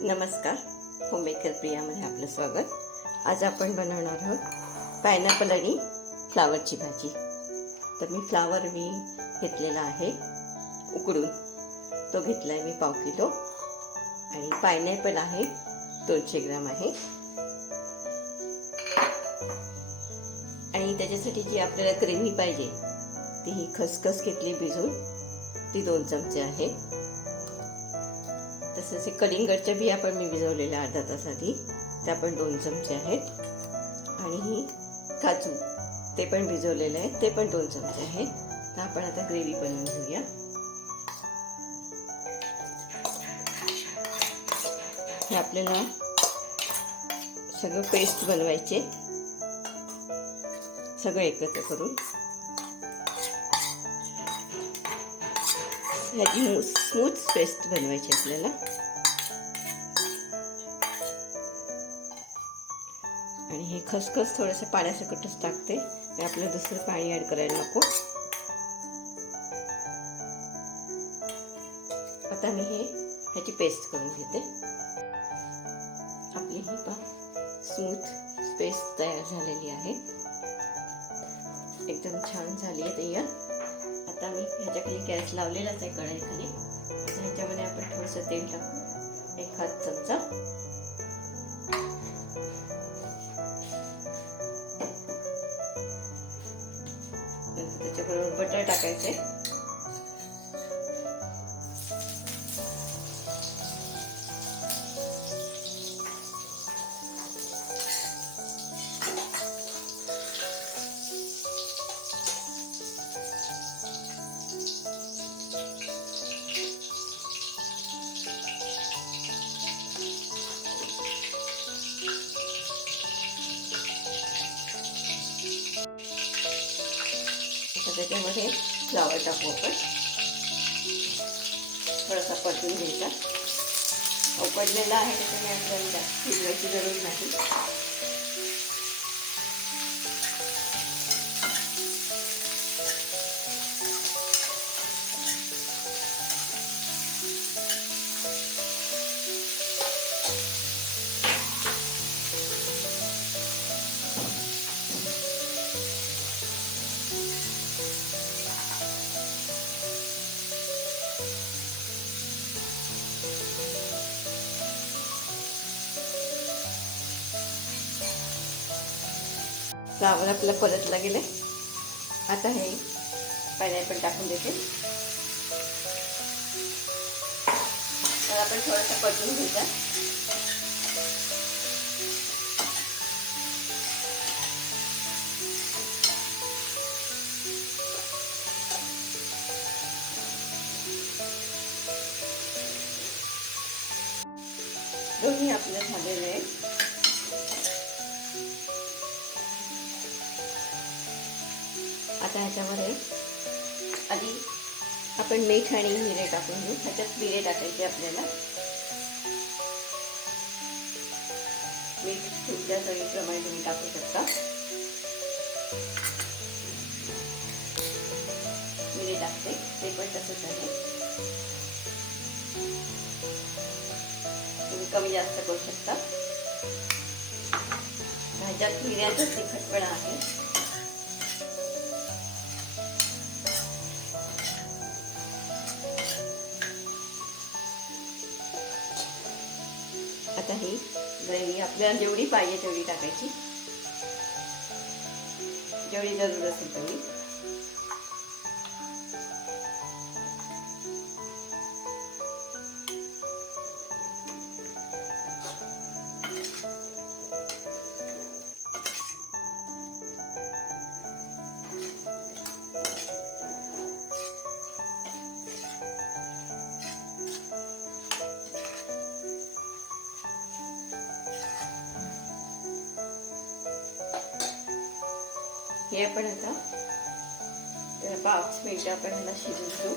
नमस्कार. होममेकर प्रियामध्ये आपलं स्वागत. आज आपण बनवणार आहोत पायनॅपल आणि फ्लावरची भाजी. तर मी फ्लावर मी घेतलेला आहे उकडून. तो घेतला आहे मी पाव किलो. आणि पायनॅपल आहे दोनशे ग्राम आहे. आणि त्याच्यासाठी जी आपल्याला क्रीमी पाहिजे ती ही खसखस घेतली भिजून. ती दोन चमचे आहे. तसंच हे कलिंगडच्या बिया पण मी भिजवलेल्या अर्धा तास आधी त्या पण दोन चमचे आहेत. आणि ही काजू ते पण भिजवलेले आहेत. ते पण दोन चमचे आहेत. तर आपण आता ग्रेव्ही बनवून घेऊया. हे आपल्याला सगळं पेस्ट बनवायचे. सगळं एकत्र करून. ह्याची स्मूथ पेस्ट बनवायची आपल्याला. आणि हे खसखस थोडंसं पाण्यासकटच टाकते. आणि दुसरं पाणी ॲड करायला नको. आता मी हे ह्याची पेस्ट करून घेते. आपली ही पा स्मूथ पेस्ट तयार झालेली आहे. एकदम छान झाली आहे तयार. आता मी ह्याच्याखाली गॅस लावलेलाच आहे कढईखाली. आता ह्याच्यामध्ये आपण थोडंसं तेल टाकू. एक हात चमचा. बटर टाकायचे. त्याच्यामध्ये फ्लावर टाकू आपण थोडासा परतून घ्यायचा. उकडलेला आहे त्याच्यामुळे आपल्याला शिजवायची गरज नाही. फ्लावर आपलं परतला गेलं आता हे पायनॅपल टाकून देते. तर आपण थोडंसं परतून घेऊया. दोन्ही आपलं झालेले आहे आता ह्याच्यामध्ये आधी आपण मीठ आणि हिरे टाकून घेऊ. ह्याच्यात मिरे टाकायचे आपल्याला. मीठ तुमच्या चवीप्रमाणे तुम्ही टाकू शकता. मिरे टाकते. ते पण तसंच आहे. तुम्ही कमी जास्त करू शकता. ह्याच्यात मिऱ्याचाच तिखटपणा आहे. टाकत आहे. ग्रेव्ही आपल्याला जेवढी पाहिजे तेवढी टाकायची. जेवढी जरूर असेल तेवढी. हे आपण आता तर पाच मिनिटं आपण ह्याला शिजवतो घेऊ.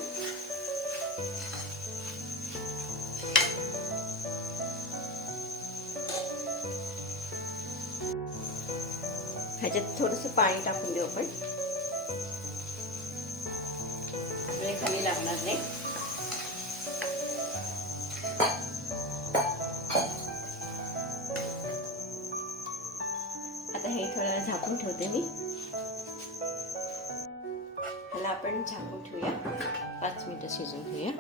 ह्याच्यात थोडंसं पाणी टाकून देऊ आपण. आपल्याला कमी लागणार नाही. आता हे थोडं झाकून ठेवते मी. आपण झाकून ठेवूया. पाच मिनटं शिजून घेऊया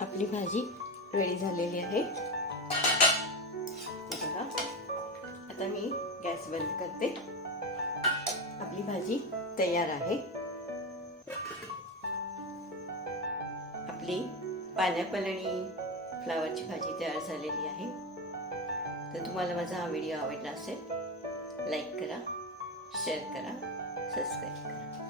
आपली भाजी रेडी झालेली आहे. बघा. आता मी गॅस बंद करते. आपली भाजी तयार आहे. आपली पायनॅपल आणि फ्लावरची भाजी तयार झालेली आहे. तर तुम्हाला माझा हा व्हिडिओ आवडला असेल लाईक करा शेअर करा सबस्क्राईब करा.